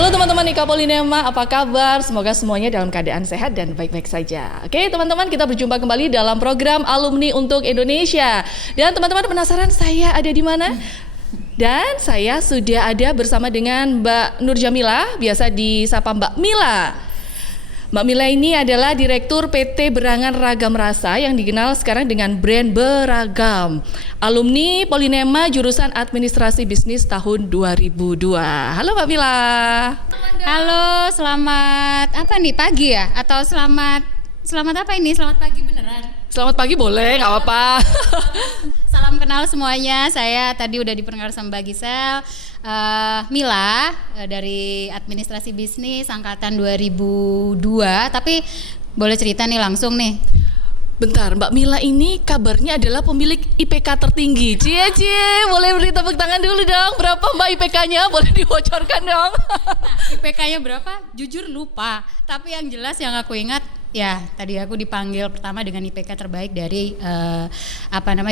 Halo teman-teman Ika Polinema, apa kabar? Semoga semuanya dalam keadaan sehat dan baik-baik saja. Oke teman-teman, kita berjumpa kembali dalam program Alumni untuk Indonesia. Dan teman-teman penasaran saya ada di mana? Dan saya sudah ada bersama dengan Mbak Nur Jamila, biasa disapa Mbak Mila. Mbak Mila ini adalah Direktur PT Berangan Ragam Rasa yang dikenal sekarang dengan brand Beragam. Alumni Polinema jurusan Administrasi Bisnis tahun 2002. Halo Mbak Mila. Halo, selamat apa nih, pagi ya? Atau selamat apa ini? Selamat pagi beneran? Selamat pagi boleh, nggak apa-apa. Salam kenal semuanya, saya tadi udah diperkenalkan sama Mbak Gisel. Mila dari Administrasi Bisnis angkatan 2002, tapi boleh cerita nih langsung nih. Bentar, Mbak Mila ini kabarnya adalah pemilik IPK tertinggi. Cie, boleh beri tepuk tangan dulu dong. Berapa Mbak IPK-nya? Boleh dibocorkan dong. Nah, IPK-nya berapa? Jujur lupa. Tapi yang jelas yang aku ingat, ya tadi aku dipanggil pertama dengan IPK terbaik dari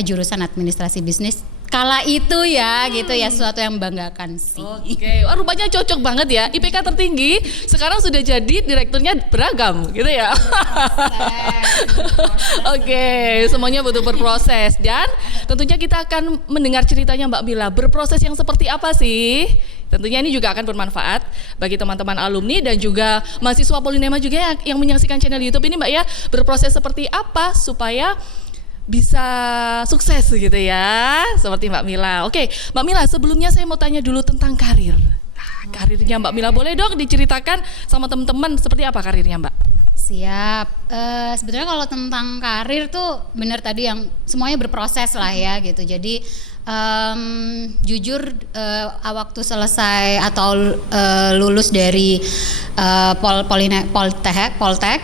jurusan Administrasi Bisnis. Kala itu ya, gitu ya, sesuatu yang membanggakan sih. Oke, wah, rupanya cocok banget ya. IPK tertinggi, sekarang sudah jadi direkturnya Beragam, gitu ya. Oke, semuanya butuh berproses. Dan tentunya kita akan mendengar ceritanya Mbak Mila. Berproses yang seperti apa sih? Tentunya ini juga akan bermanfaat bagi teman-teman alumni dan juga mahasiswa Polinema juga yang menyaksikan channel YouTube ini Mbak ya. Berproses seperti apa supaya bisa sukses gitu ya, seperti Mbak Mila. Oke, Mbak Mila, sebelumnya saya mau tanya dulu tentang karir. Karirnya Mbak Mila, boleh dong diceritakan sama teman-teman seperti apa karirnya Mbak? Siap. Sebetulnya kalau tentang karir tuh benar tadi yang semuanya berproses lah ya gitu. Jadi jujur waktu selesai atau lulus dari Poltek,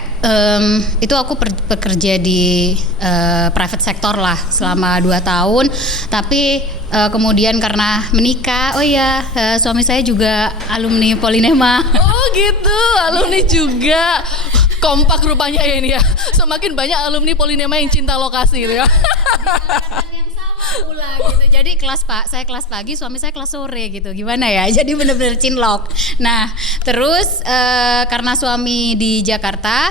itu aku bekerja di private sector lah selama 2 tahun. Tapi kemudian karena menikah, suami saya juga alumni Polinema. Oh gitu, alumni juga. Kompak rupanya ya ini ya. Semakin banyak alumni Polinema yang cinta lokasi gitu ya. Yang sama pula gitu. Jadi saya kelas pagi, suami saya kelas sore gitu. Gimana ya? Jadi benar-benar cinlok. Nah, terus karena suami di Jakarta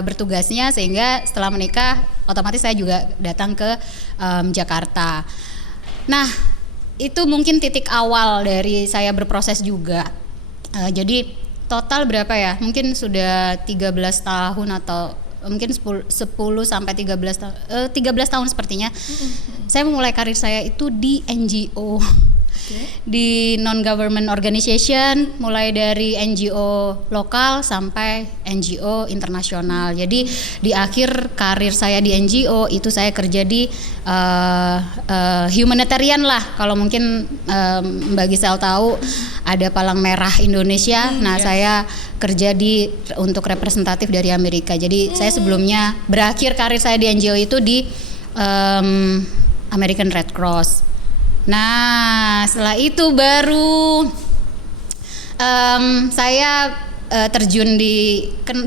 bertugasnya, sehingga setelah menikah otomatis saya juga datang ke Jakarta. Nah, itu mungkin titik awal dari saya berproses juga. Jadi total berapa ya? Mungkin sudah 13 tahun atau mungkin 10 sampai 13 tahun. 13 tahun sepertinya. Saya memulai karir saya itu di NGO. Di non-government organization, mulai dari NGO lokal sampai NGO internasional. Jadi di akhir karir saya di NGO itu saya kerja di humanitarian lah. Kalau mungkin Mbak Gisel tahu ada Palang Merah Indonesia. Nah, saya kerja untuk representatif dari Amerika. Jadi saya sebelumnya berakhir karir saya di NGO itu di American Red Cross. Nah, setelah itu baru saya terjun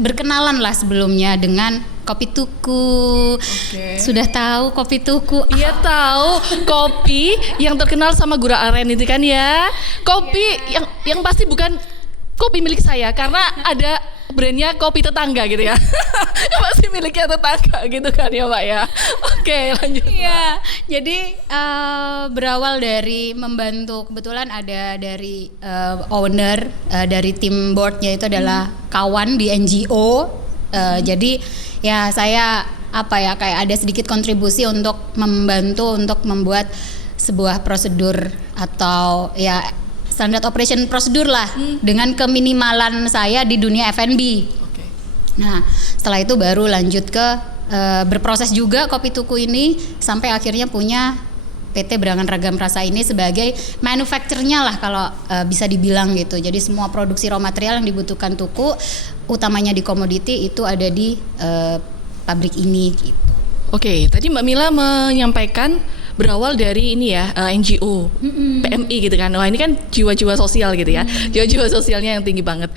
berkenalan lah sebelumnya dengan Kopi Tuku. Sudah tahu Kopi Tuku? Iya tahu, kopi yang terkenal sama gula aren itu kan ya. Kopi yang pasti bukan kopi milik saya karena ada brandnya kopi tetangga gitu ya. Yang pasti miliknya tetangga gitu kan ya Mbak ya. Oke, lanjut. Iya, jadi berawal dari membantu, kebetulan ada dari owner dari tim boardnya itu adalah kawan di NGO. Jadi ya saya kayak ada sedikit kontribusi untuk membantu untuk membuat sebuah prosedur atau ya standar operation prosedur lah dengan keminimalan saya di dunia F&B. Nah, setelah itu baru lanjut ke berproses juga Kopi Tuku ini sampai akhirnya punya PT Berangan Ragam Rasa ini sebagai manufacturer-nya lah kalau bisa dibilang gitu. Jadi semua produksi raw material yang dibutuhkan Tuku, utamanya di komoditi itu ada di pabrik ini gitu. Oke, tadi Mbak Mila menyampaikan berawal dari ini ya, NGO, PMI gitu kan. Wah, ini kan jiwa-jiwa sosial gitu ya. Jiwa-jiwa sosialnya yang tinggi banget.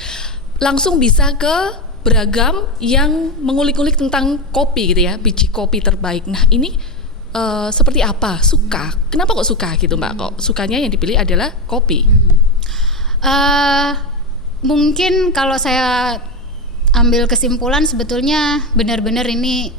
Langsung bisa ke Beragam yang mengulik-ulik tentang kopi gitu ya, biji kopi terbaik. Nah, ini seperti apa? Suka? Kenapa kok suka gitu Mbak? Kok sukanya yang dipilih adalah kopi? Mungkin kalau saya ambil kesimpulan sebetulnya benar-benar ini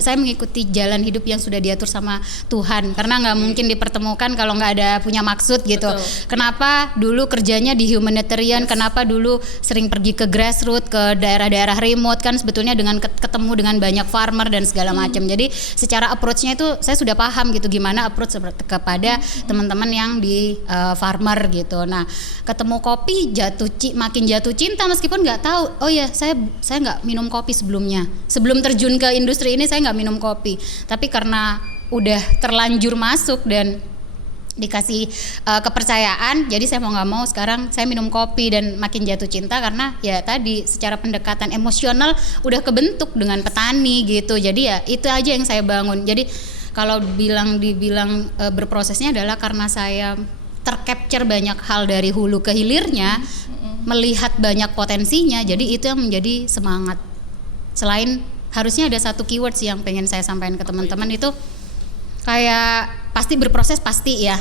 saya mengikuti jalan hidup yang sudah diatur sama Tuhan, karena nggak mungkin dipertemukan kalau nggak ada punya maksud gitu. Betul. Kenapa dulu kerjanya di humanitarian, kenapa dulu sering pergi ke grassroots, ke daerah-daerah remote, kan sebetulnya dengan ketemu dengan banyak farmer dan segala macam. Jadi secara approach-nya itu saya sudah paham gitu gimana approach kepada teman-teman yang di farmer gitu. Nah, ketemu kopi makin jatuh cinta meskipun nggak tahu. Oh ya, saya nggak minum kopi sebelumnya. Sebelum terjun ke industri ini saya nggak minum kopi, tapi karena udah terlanjur masuk dan dikasih kepercayaan, jadi saya mau nggak mau sekarang saya minum kopi dan makin jatuh cinta karena ya tadi secara pendekatan emosional udah kebentuk dengan petani gitu. Jadi ya itu aja yang saya bangun. Jadi kalau dibilang berprosesnya adalah karena saya tercapture banyak hal dari hulu ke hilirnya, melihat banyak potensinya, jadi itu yang menjadi semangat. Selain harusnya ada satu keywords yang pengen saya sampaikan ke teman-teman itu kayak pasti berproses pasti ya,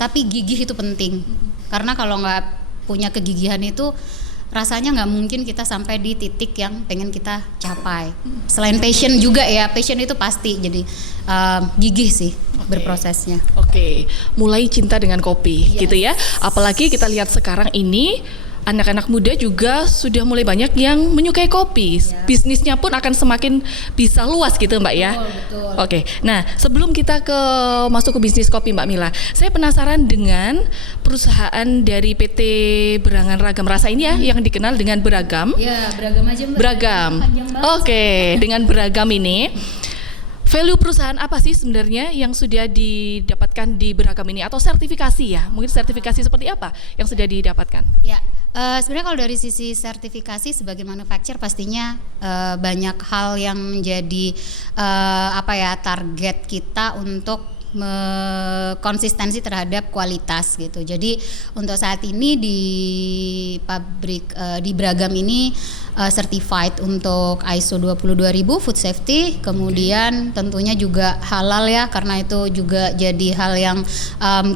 tapi gigih itu penting, karena kalau nggak punya kegigihan itu rasanya nggak mungkin kita sampai di titik yang pengen kita capai. Selain passion juga ya, passion itu pasti, jadi gigih sih berprosesnya. Oke, mulai cinta dengan kopi gitu ya, apalagi kita lihat sekarang ini anak-anak muda juga sudah mulai banyak yang menyukai kopi. Bisnisnya pun akan semakin bisa luas gitu Mbak ya. Betul. Oke, nah sebelum kita masuk ke bisnis kopi Mbak Mila, saya penasaran dengan perusahaan dari PT Berangan Ragam Rasa ini ya, yang dikenal dengan Beragam. Ya, beragam aja Mbak. Beragam. Oke, dengan Beragam ini, value perusahaan apa sih sebenarnya yang sudah didapatkan di Beragam ini, atau sertifikasi ya? Mungkin sertifikasi seperti apa yang sudah didapatkan? Ya, sebenarnya kalau dari sisi sertifikasi sebagai manufacturer pastinya banyak hal yang menjadi target kita untuk konsistensi terhadap kualitas gitu. Jadi untuk saat ini di pabrik di Beragam ini certified untuk ISO 22000 food safety, kemudian tentunya juga halal ya, karena itu juga jadi hal yang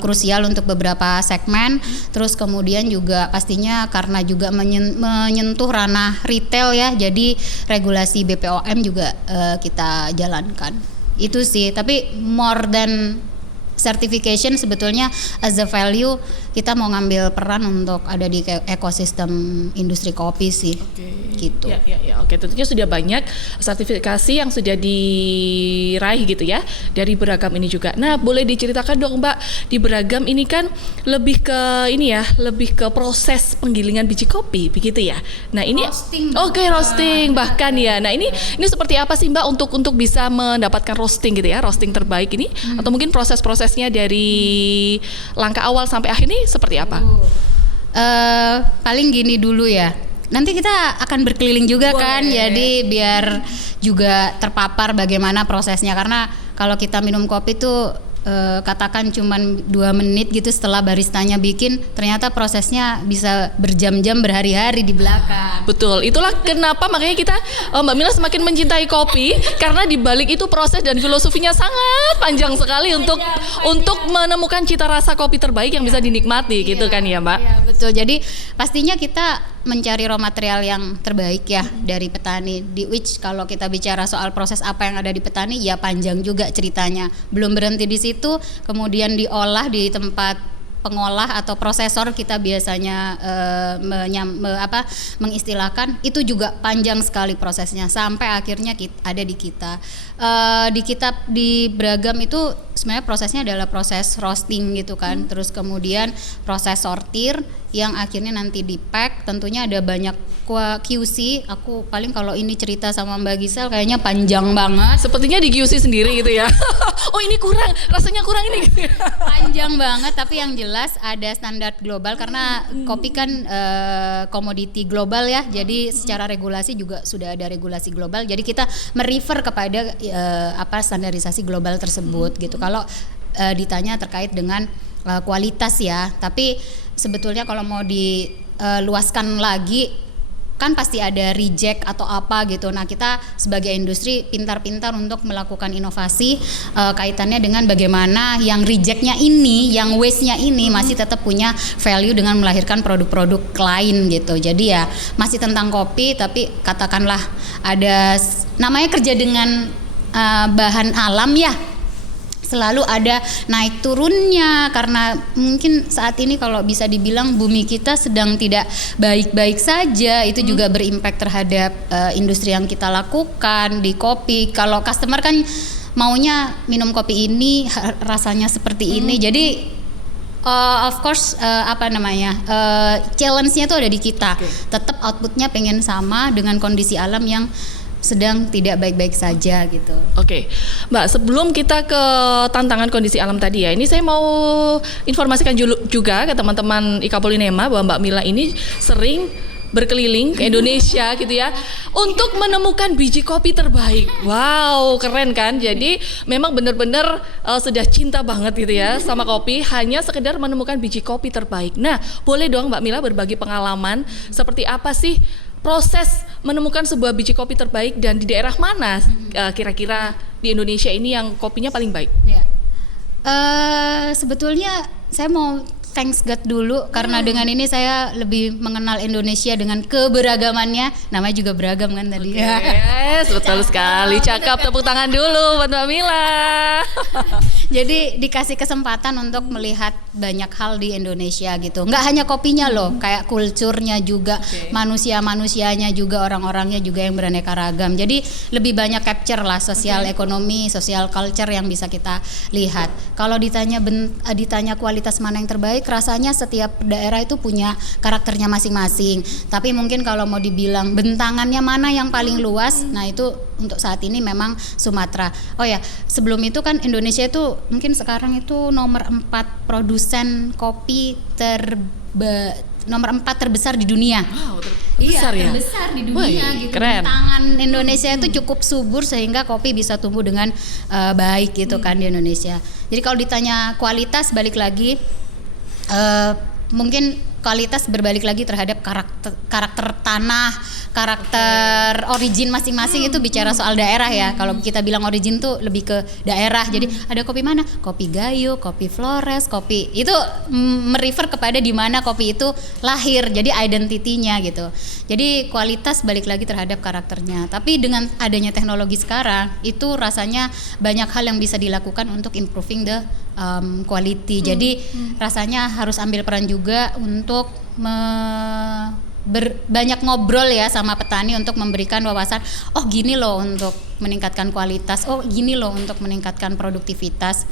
krusial untuk beberapa segmen. Terus kemudian juga pastinya karena juga menyentuh ranah retail ya, jadi regulasi BPOM juga kita jalankan. Itu sih, tapi more than certification sebetulnya as a value kita mau ngambil peran untuk ada di ekosistem industri kopi sih. Gitu. Ya. Oke, tentunya sudah banyak sertifikasi yang sudah diraih gitu ya dari Beragam ini juga. Nah, boleh diceritakan dong Mbak, di Beragam ini kan lebih ke proses penggilingan biji kopi begitu ya. Nah, ini roasting bahkan ya. Nah, ini seperti apa sih Mbak untuk bisa mendapatkan roasting gitu ya, roasting terbaik ini, atau mungkin proses-prosesnya dari langkah awal sampai akhir ini seperti apa? Paling gini dulu ya. Nanti kita akan berkeliling juga kan, jadi biar juga terpapar bagaimana prosesnya, karena kalau kita minum kopi tuh katakan cuman 2 menit gitu setelah baristanya bikin, ternyata prosesnya bisa berjam-jam, berhari-hari di belakang. Betul, itulah kenapa makanya kita Mbak Mila semakin mencintai kopi, karena di balik itu proses dan filosofinya sangat panjang sekali untuk menemukan cita rasa kopi terbaik yang bisa dinikmati gitu kan ya Mbak. Iya betul, jadi pastinya kita mencari raw material yang terbaik ya dari petani, di which kalau kita bicara soal proses apa yang ada di petani ya panjang juga ceritanya, belum berhenti di situ, kemudian diolah di tempat pengolah atau prosesor kita biasanya mengistilahkan, itu juga panjang sekali prosesnya sampai akhirnya ada di kita. Di Beragam itu sebenarnya prosesnya adalah proses roasting gitu kan, terus kemudian proses sortir yang akhirnya nanti di pack. Tentunya ada banyak QC. Aku paling kalau ini cerita sama Mbak Gisel kayaknya panjang banget. Sepertinya di QC sendiri gitu ya. Oh ini kurang, rasanya kurang ini. Panjang banget, tapi yang jelas ada standar global karena kopi kan komoditi global ya. Jadi secara regulasi juga sudah ada regulasi global. Jadi kita merefer kepada standarisasi global tersebut gitu. Kalau ditanya terkait dengan kualitas ya, tapi sebetulnya kalau mau diluaskan lagi kan pasti ada reject atau apa gitu. Nah, kita sebagai industri pintar-pintar untuk melakukan inovasi kaitannya dengan bagaimana yang rejectnya ini, yang waste-nya ini masih tetap punya value dengan melahirkan produk-produk lain gitu. Jadi ya masih tentang kopi, tapi katakanlah ada namanya kerja dengan bahan alam ya. Selalu ada naik turunnya, karena mungkin saat ini kalau bisa dibilang bumi kita sedang tidak baik-baik saja. Itu juga berimpact terhadap industri yang kita lakukan di kopi. Kalau customer kan maunya minum kopi ini rasanya seperti ini, jadi of course challenge-nya itu ada di kita. Tetap outputnya pengen sama dengan kondisi alam yang sedang tidak baik-baik saja gitu. Oke, Mbak, sebelum kita ke tantangan kondisi alam tadi ya, ini saya mau informasikan juga ke teman-teman Ika Polinema bahwa Mbak Mila ini sering berkeliling ke Indonesia gitu ya untuk menemukan biji kopi terbaik. Wow, keren kan? Jadi memang benar-benar sudah cinta banget gitu ya sama kopi, hanya sekedar menemukan biji kopi terbaik. Nah, boleh dong Mbak Mila berbagi pengalaman seperti apa sih proses menemukan sebuah biji kopi terbaik, dan di daerah mana kira-kira di Indonesia ini yang kopinya paling baik? Ya. Sebetulnya saya mau thanks God dulu karena dengan ini saya lebih mengenal Indonesia dengan keberagamannya. Namanya juga beragam kan tadi. Yes, betul sekali. Cakep, tepuk tangan dulu buat Mbak Mila. Jadi dikasih kesempatan untuk melihat banyak hal di Indonesia gitu. Nggak hanya kopinya loh, kayak kulturnya juga, manusia-manusianya juga, orang-orangnya juga yang beraneka ragam. Jadi lebih banyak capture lah sosial ekonomi, sosial culture yang bisa kita lihat. Kalau ditanya kualitas mana yang terbaik, rasanya setiap daerah itu punya karakternya masing-masing. Tapi mungkin kalau mau dibilang bentangannya mana yang paling luas, nah itu untuk saat ini memang Sumatera. Oh ya, sebelum itu kan Indonesia itu mungkin sekarang itu nomor 4 produsen kopi nomor 4 terbesar di dunia. Wow, terbesar ya? Terbesar di dunia. Wih, gitu. Keren. Tangan Indonesia itu cukup subur sehingga kopi bisa tumbuh dengan baik gitu kan di Indonesia. Jadi kalau ditanya kualitas, balik lagi mungkin kualitas berbalik lagi terhadap karakter tanah, karakter origin masing-masing. Itu bicara soal daerah ya. Kalau kita bilang origin tuh lebih ke daerah. Jadi ada kopi mana? Kopi Gayo, kopi Flores, kopi itu merefer kepada di mana kopi itu lahir. Jadi identitinya gitu. Jadi kualitas balik lagi terhadap karakternya. Tapi dengan adanya teknologi sekarang, itu rasanya banyak hal yang bisa dilakukan untuk improving the quality. Jadi rasanya harus ambil peran juga untuk banyak ngobrol ya sama petani untuk memberikan wawasan. Oh gini loh untuk meningkatkan kualitas. Oh gini loh untuk meningkatkan produktivitas.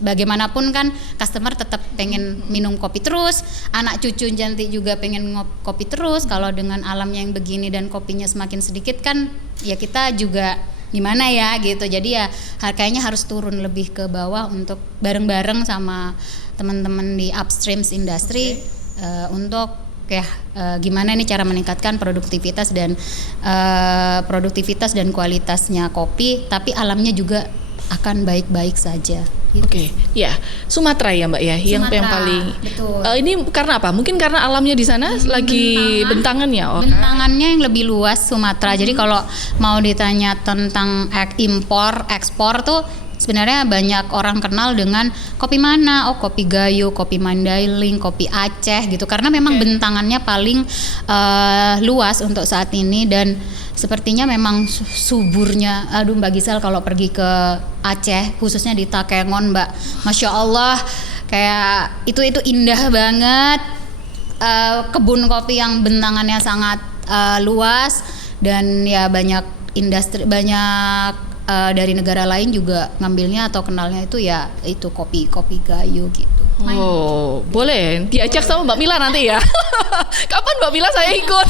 Bagaimanapun kan customer tetap pengen minum kopi terus, anak cucu nanti juga pengen kopi terus. Kalau dengan alamnya yang begini dan kopinya semakin sedikit kan ya kita juga gimana ya gitu. Jadi ya kayaknya harus turun lebih ke bawah untuk bareng-bareng sama teman-teman di upstream industry untuk gimana nih cara meningkatkan produktivitas dan kualitasnya kopi, tapi alamnya juga akan baik-baik saja. Gitu. Oke, ya Sumatera ya Mbak ya, yang paling. Betul. Ini karena apa? Mungkin karena alamnya di sana lagi bentangan ya. Bentangannya yang lebih luas Sumatera. Jadi kalau mau ditanya tentang impor, ekspor tuh sebenarnya banyak orang kenal dengan kopi mana? Oh kopi Gayo, kopi Mandailing, kopi Aceh gitu. Karena memang bentangannya paling luas untuk saat ini dan sepertinya memang suburnya. Aduh Mbak Gisel kalau pergi ke Aceh khususnya di Takengon Mbak, Masya Allah kayak itu indah banget. Kebun kopi yang bentangannya sangat luas dan ya banyak industri, banyak dari negara lain juga ngambilnya atau kenalnya itu ya itu kopi Gayo gitu. Oh, boleh diajak sama Mbak Mila nanti ya. Kapan Mbak Mila saya ikut?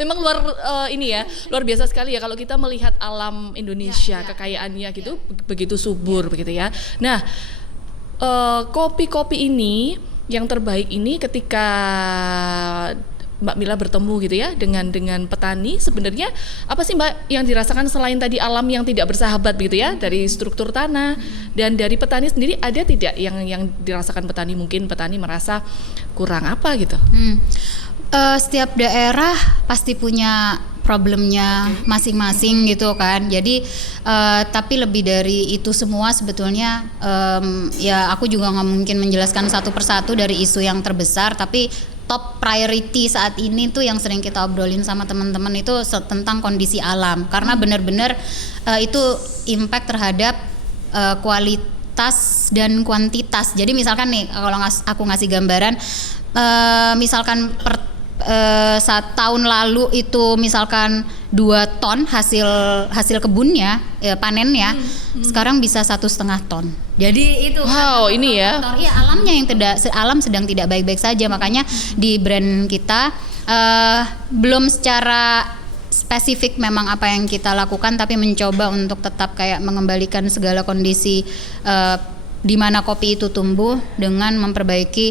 Memang luar biasa sekali ya kalau kita melihat alam Indonesia, kekayaannya gitu begitu subur begitu ya. Nah, kopi-kopi ini yang terbaik ini ketika Mbak Mila bertemu gitu ya dengan petani, sebenarnya apa sih Mbak yang dirasakan selain tadi alam yang tidak bersahabat gitu ya, dari struktur tanah dan dari petani sendiri, ada tidak yang dirasakan petani, mungkin petani merasa kurang apa gitu? Setiap daerah pasti punya problemnya masing-masing gitu kan. Jadi tapi lebih dari itu semua sebetulnya ya aku juga nggak mungkin menjelaskan satu persatu dari isu yang terbesar, tapi top priority saat ini tuh yang sering kita obrolin sama teman-teman itu tentang kondisi alam, karena benar-benar itu impact terhadap kualitas dan kuantitas. Jadi misalkan nih kalau aku ngasih gambaran, misalkan saat tahun lalu itu misalkan 2 ton hasil kebunnya panennya, sekarang bisa 1,5 ton. Jadi itu ini ya. Iya, alamnya yang alam sedang tidak baik-baik saja. Makanya di brand kita belum secara spesifik memang apa yang kita lakukan, tapi mencoba untuk tetap kayak mengembalikan segala kondisi di mana kopi itu tumbuh dengan memperbaiki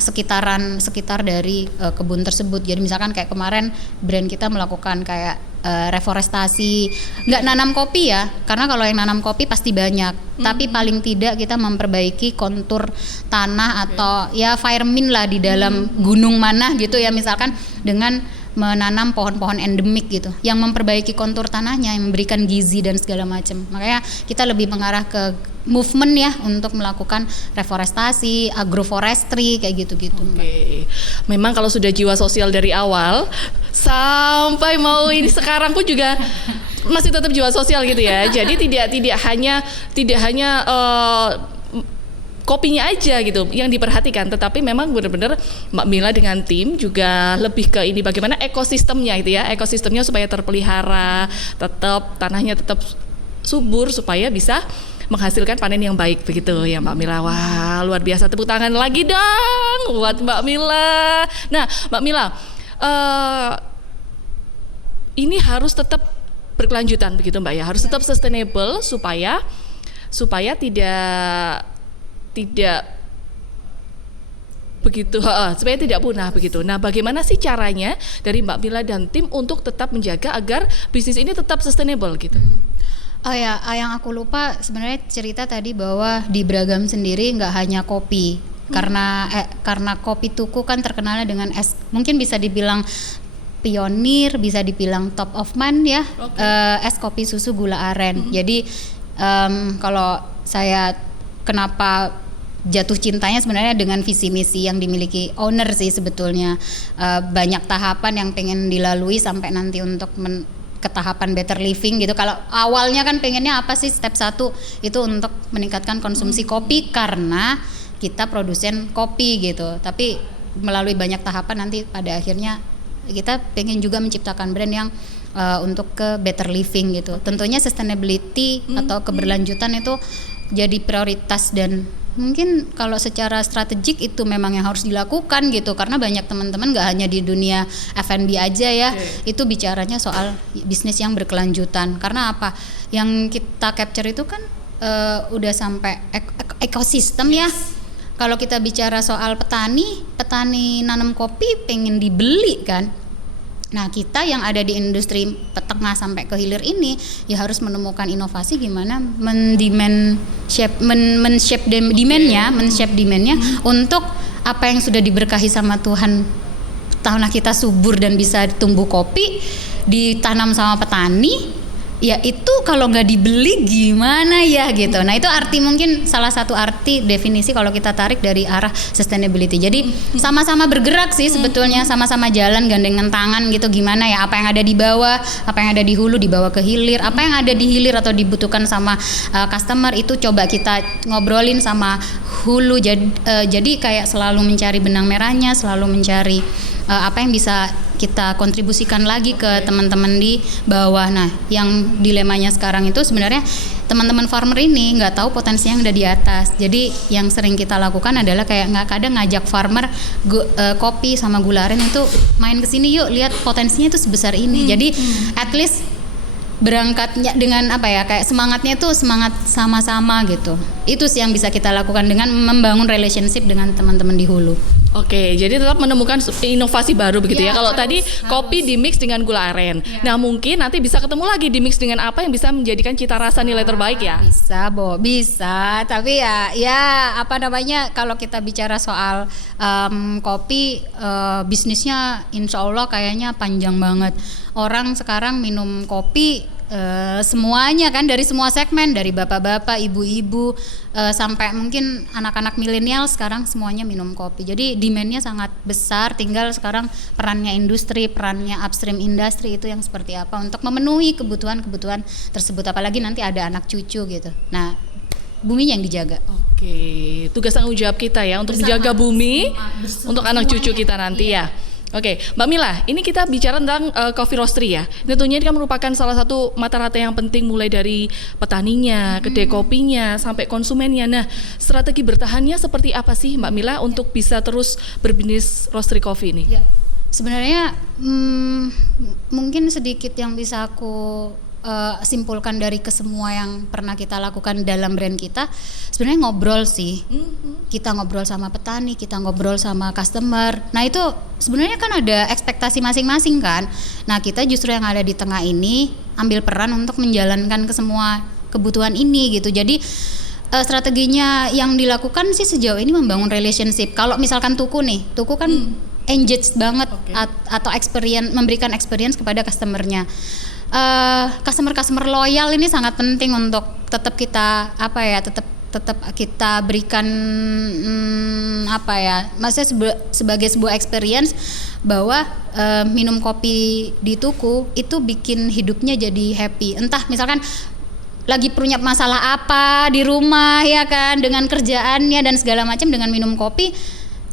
sekitar dari kebun tersebut. Jadi misalkan kayak kemarin brand kita melakukan kayak reforestasi, nggak nanam kopi ya, karena kalau yang nanam kopi pasti banyak, tapi paling tidak kita memperbaiki kontur tanah atau ya farming lah di dalam gunung mana gitu ya, misalkan dengan menanam pohon-pohon endemik gitu yang memperbaiki kontur tanahnya, yang memberikan gizi dan segala macam. Makanya kita lebih mengarah ke movement ya untuk melakukan reforestasi, agroforestry kayak gitu-gitu. Oke. Memang kalau sudah jiwa sosial dari awal sampai mau ini sekarang pun juga masih tetap jiwa sosial gitu ya. Jadi tidak hanya kopinya aja gitu yang diperhatikan, tetapi memang benar-benar Mbak Mila dengan tim juga lebih ke ini bagaimana ekosistemnya itu ya, ekosistemnya supaya terpelihara, tetap tanahnya tetap subur supaya bisa menghasilkan panen yang baik begitu ya Mbak Mila. Wah, luar biasa, tepuk tangan lagi dong buat Mbak Mila. Nah, Mbak Mila, ini harus tetap berkelanjutan begitu Mbak ya, harus tetap sustainable supaya tidak begitu, supaya tidak punah begitu. Nah, bagaimana sih caranya dari Mbak Mila dan tim untuk tetap menjaga agar bisnis ini tetap sustainable gitu? Oh ya, yang aku lupa sebenarnya cerita tadi bahwa di Beragam sendiri nggak hanya kopi, karena kopi tuku kan terkenalnya dengan es, mungkin bisa dibilang pionir, bisa dibilang top of mind ya, es kopi susu gula aren. Jadi kalau saya kenapa jatuh cintanya sebenarnya dengan visi misi yang dimiliki owner sih sebetulnya, banyak tahapan yang pengen dilalui sampai nanti untuk ke tahapan better living gitu. Kalau awalnya kan pengennya apa sih, step 1 itu untuk meningkatkan konsumsi kopi karena kita produsen kopi gitu, tapi melalui banyak tahapan nanti pada akhirnya kita pengen juga menciptakan brand yang untuk ke better living gitu. Tentunya sustainability atau keberlanjutan itu jadi prioritas, dan mungkin kalau secara strategik itu memang yang harus dilakukan gitu, karena banyak teman-teman nggak hanya di dunia F&B aja ya, itu bicaranya soal bisnis yang berkelanjutan. Karena apa yang kita capture itu kan udah sampai ekosistem ya. Kalau kita bicara soal petani nanam kopi pengen dibeli kan. Nah, kita yang ada di industri tengah sampai ke hilir ini ya harus menemukan inovasi gimana men-shape demandnya untuk apa yang sudah diberkahi sama Tuhan, tanah kita subur dan bisa tumbuh kopi, ditanam sama petani. Ya itu kalau nggak dibeli gimana ya gitu. Nah itu arti, mungkin salah satu arti definisi kalau kita tarik dari arah sustainability. Jadi sama-sama bergerak sih sebetulnya, sama-sama jalan gandengan tangan gitu. Gimana ya, apa yang ada di bawah, apa yang ada di hulu dibawa ke hilir, apa yang ada di hilir atau dibutuhkan sama customer itu coba kita ngobrolin sama hulu. Jadi kayak selalu mencari benang merahnya, selalu mencari apa yang bisa kita kontribusikan lagi ke teman-teman di bawah. Nah, yang dilemanya sekarang itu sebenarnya teman-teman farmer ini nggak tahu potensi yang ada di atas. Jadi yang sering kita lakukan adalah kayak kadang ngajak farmer kopi sama gula aren itu main ke sini yuk, lihat potensinya itu sebesar ini. Jadi at least berangkatnya dengan apa ya, kayak semangatnya itu semangat sama-sama gitu. Itu sih yang bisa kita lakukan dengan membangun relationship dengan teman-teman di hulu. Oke, jadi tetap menemukan inovasi baru begitu ya. Kalau tadi kopi harus. di mix dengan gula aren. Nah, mungkin nanti bisa ketemu lagi di mix dengan apa yang bisa menjadikan cita rasa nilai terbaik ya. Bisa, bisa. Tapi ya apa namanya, kalau kita bicara soal kopi, bisnisnya insya Allah kayaknya panjang banget. Orang sekarang minum kopi semuanya kan, dari semua segmen, dari bapak-bapak, ibu-ibu, sampai mungkin anak-anak milenial sekarang semuanya minum kopi. Jadi demand-nya sangat besar, tinggal sekarang perannya industri, perannya upstream industri itu yang seperti apa untuk memenuhi kebutuhan-kebutuhan tersebut, apalagi nanti ada anak cucu gitu. Nah, buminya yang dijaga. Oke, tugas tanggung jawab kita ya untuk menjaga bumi untuk anak cucu kita nanti ya. Oke, Mbak Mila, ini kita bicara tentang coffee roastery ya. Tentunya ini kan merupakan salah satu mata rantai yang penting, mulai dari petaninya, kedai kopinya, sampai konsumennya. Nah, strategi bertahannya seperti apa sih Mbak Mila untuk bisa terus berbisnis roastery coffee ini? Ya, sebenarnya mungkin sedikit yang bisa aku simpulkan dari kesemua yang pernah kita lakukan dalam brand kita, sebenarnya ngobrol sih. Kita ngobrol sama petani, kita ngobrol sama customer. Nah, itu sebenarnya kan ada ekspektasi masing-masing kan. Nah, kita justru yang ada di tengah ini ambil peran untuk menjalankan ke semua kebutuhan ini gitu. Jadi strateginya yang dilakukan sih sejauh ini membangun relationship. Kalau misalkan Tuku kan engaged banget atau memberikan experience kepada customernya. Customer loyal ini sangat penting untuk tetap kita tetap kita berikan maksudnya sebagai sebuah experience bahwa minum kopi di Tuku itu bikin hidupnya jadi happy. Entah misalkan lagi punya masalah apa di rumah ya kan, dengan kerjaannya dan segala macam, dengan minum kopi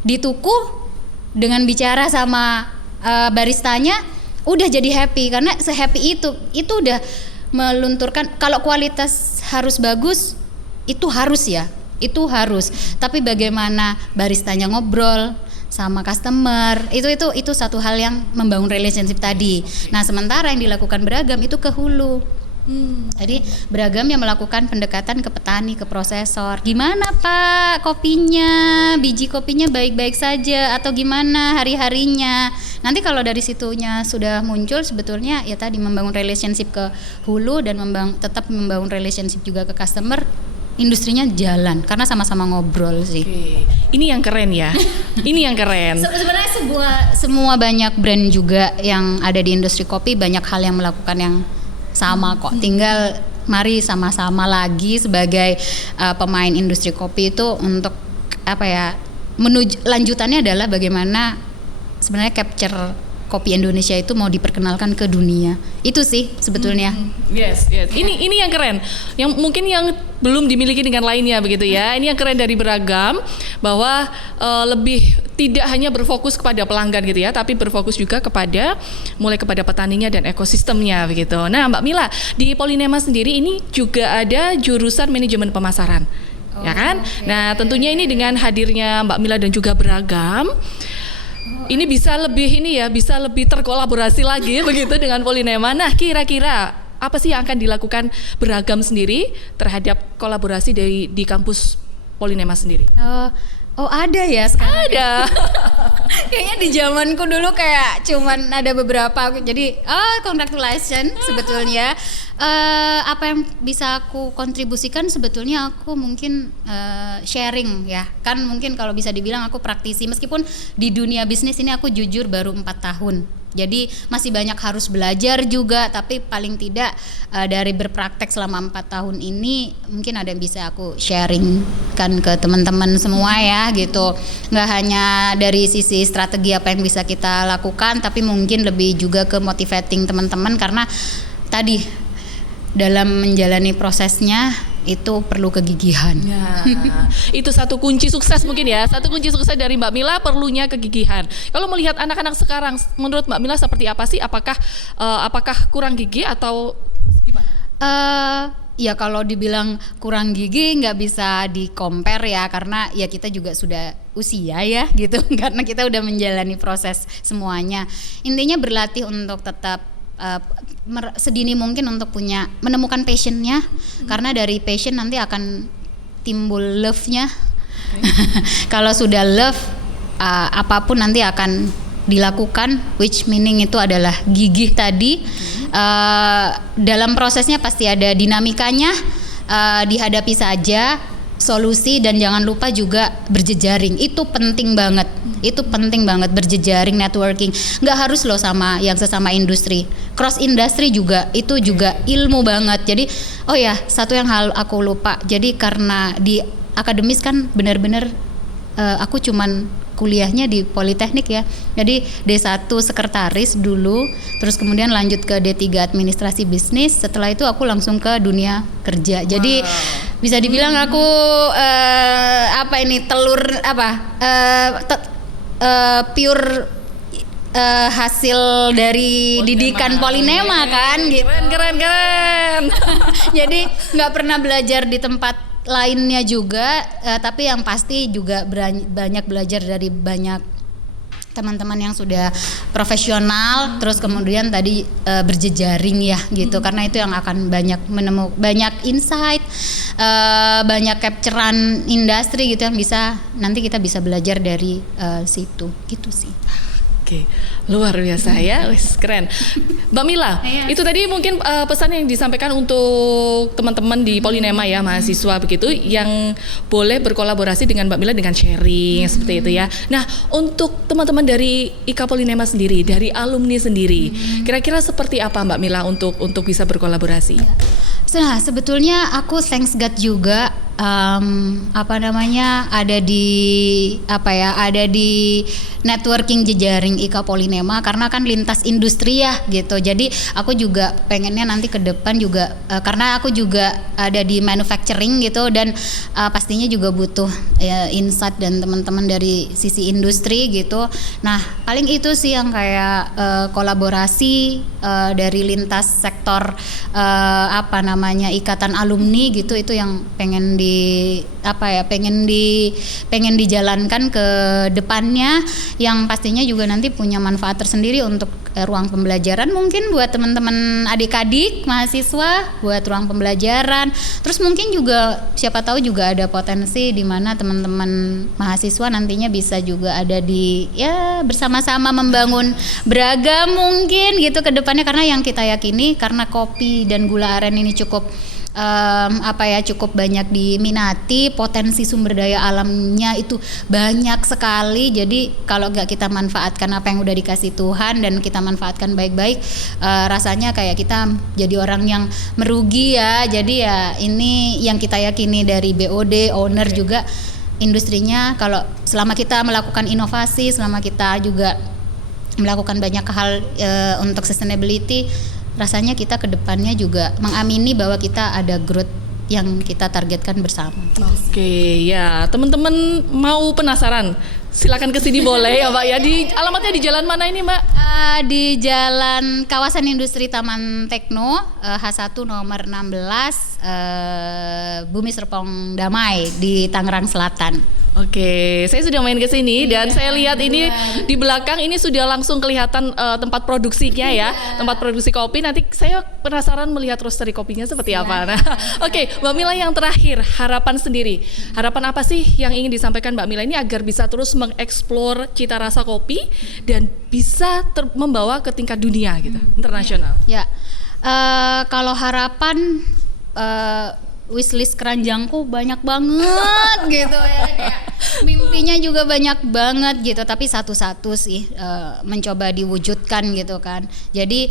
di Tuku, dengan bicara sama baristanya udah jadi happy, karena se-happy itu udah melunturkan. Kalau kualitas harus bagus itu harus, tapi bagaimana baristanya ngobrol sama customer itu satu hal yang membangun relationship tadi. Nah, sementara yang dilakukan Beragam itu ke hulu. Jadi Beragam yang melakukan pendekatan ke petani, ke prosesor. Gimana Pak kopinya, biji kopinya baik-baik saja atau gimana hari-harinya. Nanti kalau dari situnya sudah muncul, sebetulnya ya tadi membangun relationship ke hulu dan tetap membangun relationship juga ke customer. Industrinya jalan karena sama-sama ngobrol sih. Ini yang keren ya. Ini yang keren. Sebenarnya semua banyak brand juga yang ada di industri kopi, banyak hal yang melakukan yang sama kok. Tinggal mari sama-sama lagi sebagai pemain industri kopi itu untuk menuju lanjutannya adalah bagaimana sebenarnya capture kopi Indonesia itu mau diperkenalkan ke dunia. Itu sih sebetulnya. Yes. Ini yang keren. Yang mungkin yang belum dimiliki dengan lainnya begitu ya. Ini yang keren dari Beragam, bahwa lebih tidak hanya berfokus kepada pelanggan gitu ya, tapi berfokus juga mulai kepada petaninya dan ekosistemnya begitu. Nah, Mbak Mila, di Polynema sendiri ini juga ada jurusan manajemen pemasaran. Ya kan? Nah, tentunya ini dengan hadirnya Mbak Mila dan juga Beragam, ini bisa lebih terkolaborasi lagi begitu dengan Polynema. Nah, kira-kira apa sih yang akan dilakukan Beragam sendiri terhadap kolaborasi di kampus Polynema sendiri? Ada ya sekarang. Ada. Kayaknya di zamanku dulu kayak cuman ada beberapa. Jadi congratulations sebetulnya. Apa yang bisa aku kontribusikan sebetulnya aku mungkin sharing ya. Kan mungkin kalau bisa dibilang aku praktisi, meskipun di dunia bisnis ini aku jujur baru 4 tahun. Jadi masih banyak harus belajar juga, tapi paling tidak dari berpraktek selama 4 tahun ini mungkin ada yang bisa aku sharing kan ke teman-teman semua ya gitu. Nggak hanya dari sisi strategi apa yang bisa kita lakukan, tapi mungkin lebih juga ke motivating teman-teman, karena tadi dalam menjalani prosesnya itu perlu kegigihan. Ya, itu satu kunci sukses mungkin ya. Satu kunci sukses dari Mbak Mila perlunya kegigihan. Kalau melihat anak-anak sekarang, menurut Mbak Mila seperti apa sih? Apakah kurang gigih atau gimana? Ya kalau dibilang kurang gigih nggak bisa di-compare ya, karena ya kita juga sudah usia ya gitu. Karena kita udah menjalani proses semuanya. Intinya berlatih untuk tetap sedini mungkin untuk menemukan passionnya, karena dari passion nanti akan timbul love-nya. Kalau sudah love, apapun nanti akan dilakukan, which meaning itu adalah gigih tadi. Dalam prosesnya pasti ada dinamikanya, dihadapi saja, solusi, dan jangan lupa juga berjejaring. Itu penting banget. Berjejaring, networking. Nggak harus loh sama yang sesama industri. Cross industry juga, itu juga ilmu banget. Jadi, oh ya, satu yang hal aku lupa. Jadi karena di akademis kan benar-benar aku cuman kuliahnya di Politeknik ya. Jadi D1 sekretaris dulu, terus kemudian lanjut ke D3 administrasi bisnis. Setelah itu aku langsung ke dunia kerja. Jadi bisa dibilang aku pure hasil dari didikan Polinema kan gitu. Keren. Jadi nggak pernah belajar di tempat lainnya juga, tapi yang pasti juga banyak belajar dari banyak teman-teman yang sudah profesional, terus kemudian tadi berjejaring ya gitu, karena itu yang akan banyak insight, banyak capturean industri gitu yang bisa nanti kita bisa belajar dari situ gitu sih. Oke, luar biasa ya, wes keren. Mbak Mila, itu tadi mungkin pesan yang disampaikan untuk teman-teman di Polinema ya, mahasiswa begitu, yang boleh berkolaborasi dengan Mbak Mila dengan sharing seperti itu ya. Nah, untuk teman-teman dari IKA Polinema sendiri, dari alumni sendiri, kira-kira seperti apa Mbak Mila untuk bisa berkolaborasi? Nah, sebetulnya aku thanks God juga ada di networking jejaring IKA Polinema, karena kan lintas industri ya gitu. Jadi aku juga pengennya nanti ke depan juga karena aku juga ada di manufacturing gitu, dan pastinya juga butuh insight dan teman-teman dari sisi industri gitu. Nah, paling itu sih yang kayak kolaborasi dari lintas sektor ikatan alumni gitu, itu yang pengen dijalankan ke depannya, yang pastinya juga nanti punya manfaat tersendiri untuk ruang pembelajaran, mungkin buat teman-teman adik-adik mahasiswa, buat ruang pembelajaran. Terus mungkin juga siapa tahu juga ada potensi di mana teman-teman mahasiswa nantinya bisa juga ada di bersama-sama membangun beragam mungkin gitu ke depannya, karena yang kita yakini karena kopi dan gula aren ini cukup cukup banyak diminati, potensi sumber daya alamnya itu banyak sekali. Jadi kalau nggak kita manfaatkan apa yang udah dikasih Tuhan dan kita manfaatkan baik-baik, rasanya kayak kita jadi orang yang merugi ya. Jadi ya ini yang kita yakini dari BOD, owner juga industrinya, kalau selama kita melakukan inovasi, selama kita juga melakukan banyak hal untuk sustainability, rasanya kita ke depannya juga mengamini bahwa kita ada growth yang kita targetkan bersama. Oke, ya teman-teman mau penasaran, silakan ke sini boleh ya Mbak ya. Alamatnya di jalan mana ini Mbak? Di Jalan Kawasan Industri Taman Tekno, H1 nomor 16, Bumi Serpong Damai di Tangerang Selatan. Oke, saya sudah main ke sini dan saya lihat ini di belakang ini sudah langsung kelihatan tempat produksinya ya, tempat produksi kopi. Nanti saya penasaran melihat roastery kopinya seperti apa. Nah, oke, Mbak Mila, yang terakhir, harapan sendiri. Harapan apa sih yang ingin disampaikan Mbak Mila ini agar bisa terus mengeksplor cita rasa kopi dan bisa membawa ke tingkat dunia gitu, internasional? Ya, kalau harapan wishlist keranjangku banyak banget gitu ya, kayak mimpinya juga banyak banget gitu, tapi satu-satu sih mencoba diwujudkan gitu kan. Jadi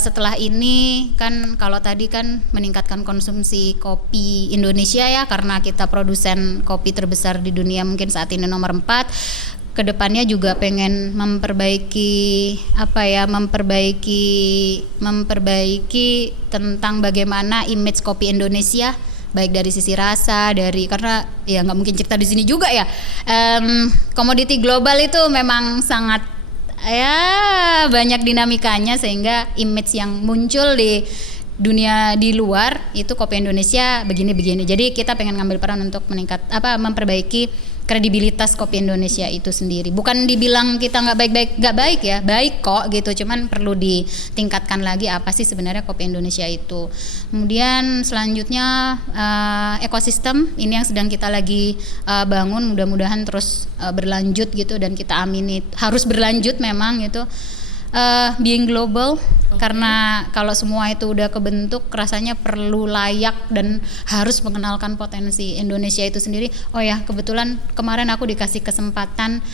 setelah ini kan, kalau tadi kan meningkatkan konsumsi kopi Indonesia ya, karena kita produsen kopi terbesar di dunia mungkin saat ini nomor 4. Kedepannya juga pengen memperbaiki tentang bagaimana image kopi Indonesia, baik dari sisi rasa, karena ya nggak mungkin cerita di sini juga ya. Komoditi global itu memang sangat banyak dinamikanya, sehingga image yang muncul di dunia di luar itu kopi Indonesia begini-begini. Jadi kita pengen ngambil peran untuk memperbaiki kredibilitas kopi Indonesia itu sendiri. Bukan dibilang kita nggak baik ya, baik kok gitu. Cuman perlu ditingkatkan lagi apa sih sebenarnya kopi Indonesia itu. Kemudian selanjutnya ekosistem ini yang sedang kita lagi bangun, mudah-mudahan terus berlanjut gitu, dan kita amini harus berlanjut memang gitu. Being global, karena kalau semua itu udah kebentuk rasanya perlu layak dan harus mengenalkan potensi Indonesia itu sendiri. Oh ya, kebetulan kemarin aku dikasih kesempatan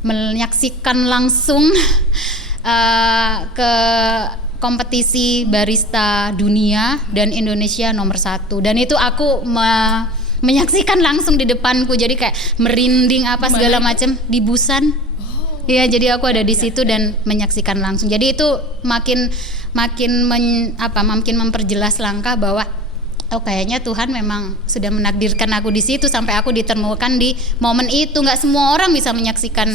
menyaksikan langsung ke kompetisi barista dunia dan Indonesia nomor 1, dan itu aku menyaksikan langsung di depanku, jadi kayak merinding apa segala macam di Busan. Iya, jadi aku ada di situ dan menyaksikan langsung. Jadi itu makin memperjelas langkah bahwa kayaknya Tuhan memang sudah menakdirkan aku di situ sampai aku ditemukan di momen itu. Nggak semua orang bisa menyaksikan.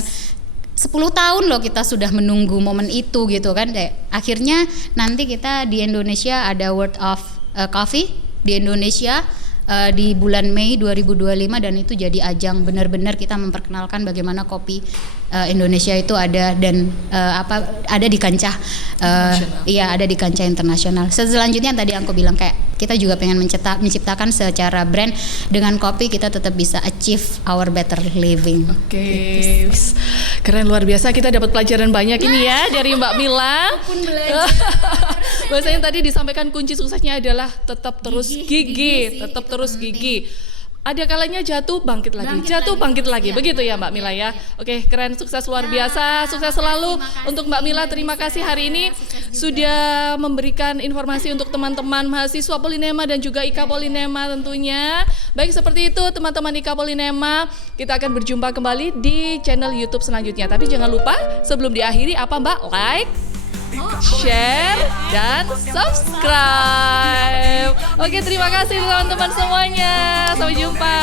10 tahun loh kita sudah menunggu momen itu gitu kan. Akhirnya nanti kita di Indonesia ada World of Coffee di Indonesia di bulan Mei 2025, dan itu jadi ajang benar-benar kita memperkenalkan bagaimana kopi Indonesia itu ada dan ada di kancah ada di kancah internasional. Selanjutnya tadi aku bilang kayak kita juga pengen menciptakan secara brand dengan kopi kita tetap bisa achieve our better living. Oke. Keren, luar biasa, kita dapat pelajaran banyak ini ya dari Mbak Mila. Bahasanya tadi disampaikan kunci suksesnya adalah tetap terus gigih, tetap terus gigih. Ada kalanya jatuh bangkit lagi, bangkit lagi. Begitu ya Mbak Mila ya. Oke, keren, sukses luar biasa, sukses selalu untuk Mbak Mila. Terima kasih hari ini sudah memberikan informasi untuk teman-teman mahasiswa Polinema dan juga IKA Polinema tentunya. Baik, seperti itu teman-teman IKA Polinema, kita akan berjumpa kembali di channel YouTube selanjutnya. Tapi jangan lupa sebelum diakhiri apa Mbak? Like, share, dan subscribe. Oke, terima kasih teman-teman semuanya. Sampai jumpa.